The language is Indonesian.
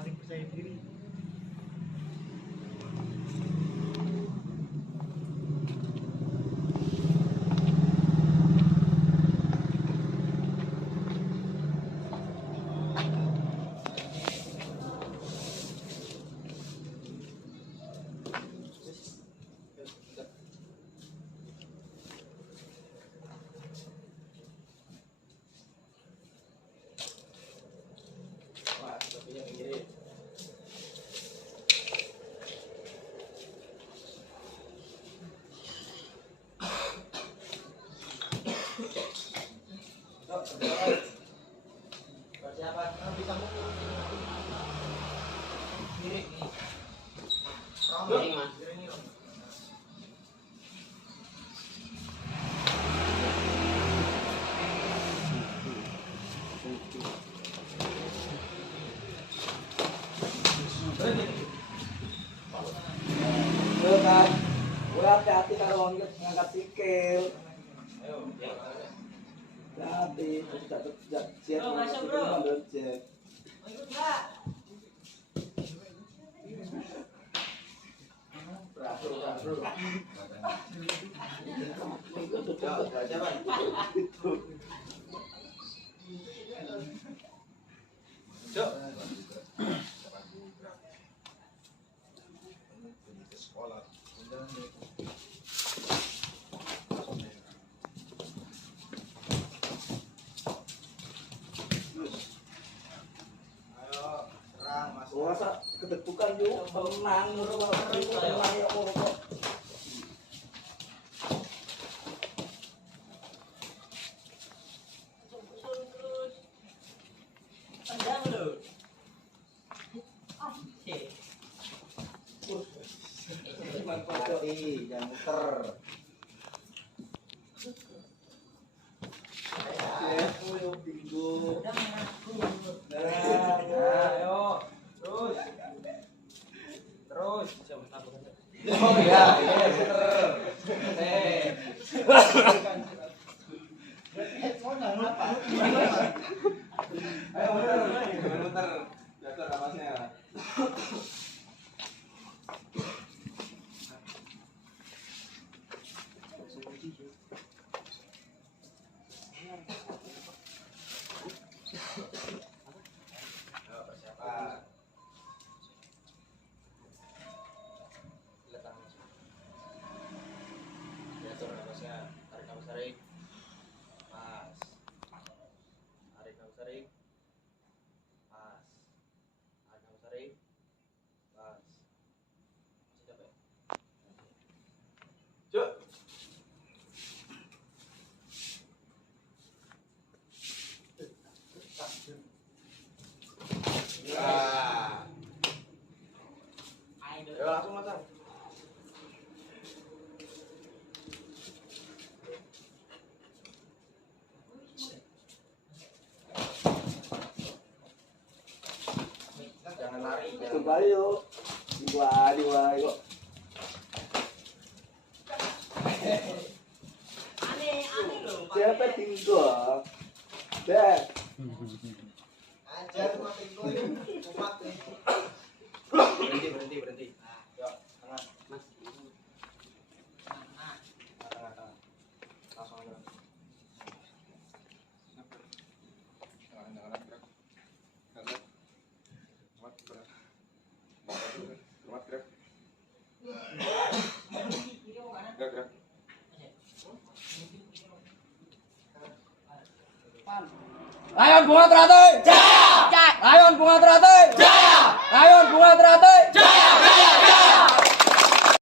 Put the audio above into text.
Saling percaya diri. Persiapan bisa kiri ini mas. Kan, gue hati-hati kalau ngangkat sikil. Ayo, ya. Hati, siap mengambil jet. Masa kedepukan yuk, tenang, tenang ya kok. Tendang lu. Manfaati, jangan muter. Ayo, bingung. Ayo. Terus. Oh iya, muter. Ayo muter. Jatuh napasnya. Ayo langsung makan. Jangan lari. Kembali yuk. Dua yuk. Aneh loh. Siapa tinggal? Dek. Ajar cuma tinggal umat nih. Berhenti. Yuk, tengah. Mas. Tengah. Langsung aja. Ayo bunga teratai. Jaya. Ayo bunga teratai. Jaya. Ayo bunga teratai.